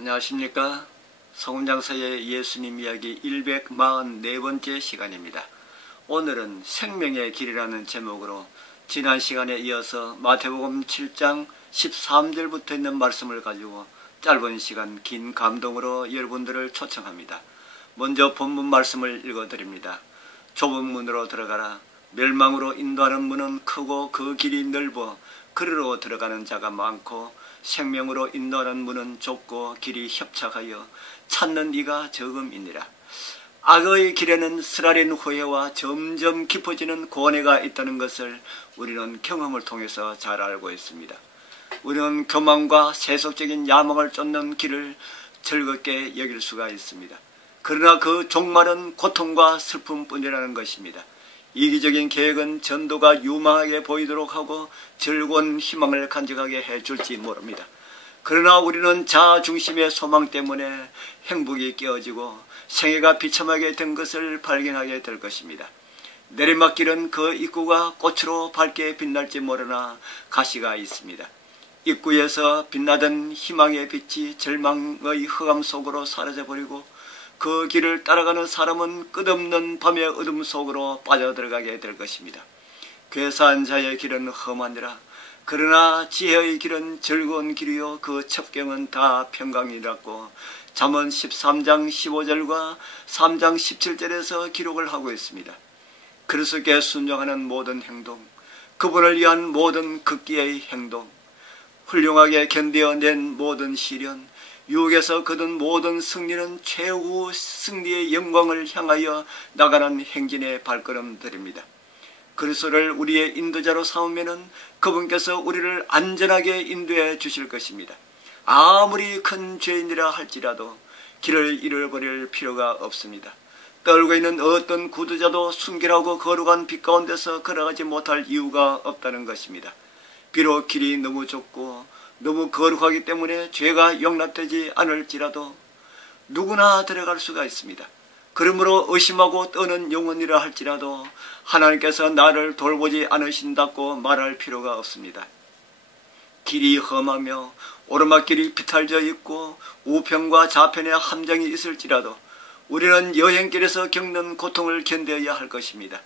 안녕하십니까 성훈장사의 예수님 이야기 144번째 시간입니다. 오늘은 생명의 길이라는 제목으로 지난 시간에 이어서 마태복음 7장 13절부터 있는 말씀을 가지고 짧은 시간 긴 감동으로 여러분들을 초청합니다. 먼저 본문 말씀을 읽어드립니다. 좁은 문으로 들어가라. 멸망으로 인도하는 문은 크고 그 길이 넓어 그리로 들어가는 자가 많고 생명으로 인도하는 문은 좁고 길이 협착하여 찾는 이가 적음이니라. 악의 길에는 쓰라린 후회와 점점 깊어지는 고뇌가 있다는 것을 우리는 경험을 통해서 잘 알고 있습니다. 우리는 교만과 세속적인 야망을 쫓는 길을 즐겁게 여길 수가 있습니다. 그러나 그 종말은 고통과 슬픔뿐이라는 것입니다. 이기적인 계획은 전도가 유망하게 보이도록 하고 즐거운 희망을 간직하게 해줄지 모릅니다. 그러나 우리는 자아 중심의 소망 때문에 행복이 깨어지고 생애가 비참하게 된 것을 발견하게 될 것입니다. 내리막길은 그 입구가 꽃으로 밝게 빛날지 모르나 가시가 있습니다. 입구에서 빛나던 희망의 빛이 절망의 흑암 속으로 사라져버리고 그 길을 따라가는 사람은 끝없는 밤의 어둠 속으로 빠져들어가게 될 것입니다. 괴사한 자의 길은 험하니라. 그러나 지혜의 길은 즐거운 길이요 그 첩경은 다 평강이라고 잠언 13장 15절과 3장 17절에서 기록을 하고 있습니다. 그리스도께 순종하는 모든 행동, 그분을 위한 모든 극기의 행동, 훌륭하게 견뎌낸 모든 시련, 유혹에서 거둔 모든 승리는 최후 승리의 영광을 향하여 나가는 행진의 발걸음들입니다. 그리스도를 우리의 인도자로 삼으면은 그분께서 우리를 안전하게 인도해 주실 것입니다. 아무리 큰 죄인이라 할지라도 길을 잃어버릴 필요가 없습니다. 떨고 있는 어떤 구두자도 순결하고 거룩한 빛 가운데서 걸어가지 못할 이유가 없다는 것입니다. 비록 길이 너무 좁고 너무 거룩하기 때문에 죄가 용납되지 않을지라도 누구나 들어갈 수가 있습니다. 그러므로 의심하고 떠는 영혼이라 할지라도 하나님께서 나를 돌보지 않으신다고 말할 필요가 없습니다. 길이 험하며 오르막길이 비탈져 있고 우편과 좌편에 함정이 있을지라도 우리는 여행길에서 겪는 고통을 견뎌야 할 것입니다.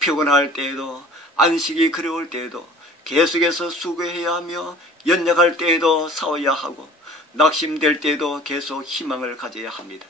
피곤할 때에도 안식이 그리울 때에도 계속해서 수고해야 하며 연약할 때에도 싸워야 하고 낙심될 때에도 계속 희망을 가져야 합니다.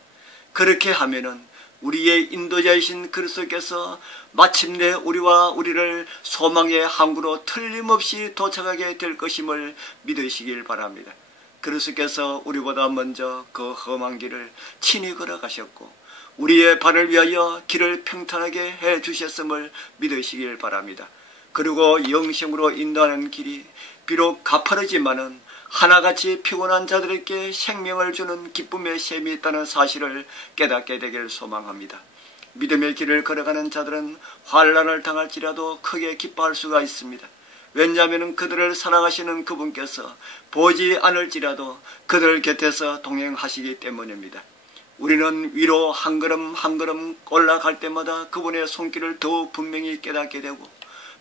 그렇게 하면은 우리의 인도자이신 그리스도께서 마침내 우리와 우리를 소망의 항구로 틀림없이 도착하게 될 것임을 믿으시길 바랍니다. 그리스도께서 우리보다 먼저 그 험한 길을 친히 걸어가셨고 우리의 발을 위하여 길을 평탄하게 해 주셨음을 믿으시길 바랍니다. 그리고 영생으로 인도하는 길이 비록 가파르지만은 하나같이 피곤한 자들에게 생명을 주는 기쁨의 셈이 있다는 사실을 깨닫게 되길 소망합니다. 믿음의 길을 걸어가는 자들은 환란을 당할지라도 크게 기뻐할 수가 있습니다. 왜냐하면 그들을 사랑하시는 그분께서 보지 않을지라도 그들 곁에서 동행하시기 때문입니다. 우리는 위로 한 걸음 한 걸음 올라갈 때마다 그분의 손길을 더욱 분명히 깨닫게 되고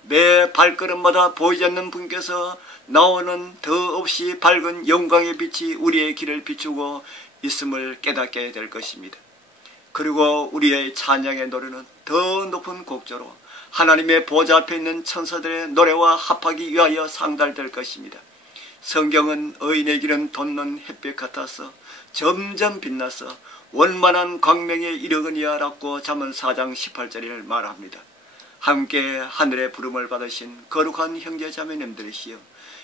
매 발걸음마다 보이지 않는 분께서 나오는 더없이 밝은 영광의 빛이 우리의 길을 비추고 있음을 깨닫게 될 것입니다. 그리고 우리의 찬양의 노래는 더 높은 곡조로 하나님의 보좌 앞에 있는 천사들의 노래와 합하기 위하여 상달될 것입니다. 성경은 의인의 길은 돋는 햇빛 같아서 점점 빛나서 원만한 광명에 이르거니야라고 잠언 4장 18절을 말합니다. 함께 하늘의 부름을 받으신 거룩한 형제 자매님들이시여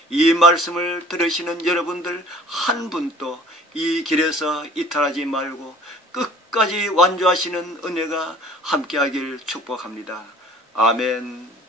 이 말씀을 들으시는 여러분들 한 분도 이 길에서 이탈하지 말고 끝까지 완주하시는 은혜가 함께하길 축복합니다. 아멘.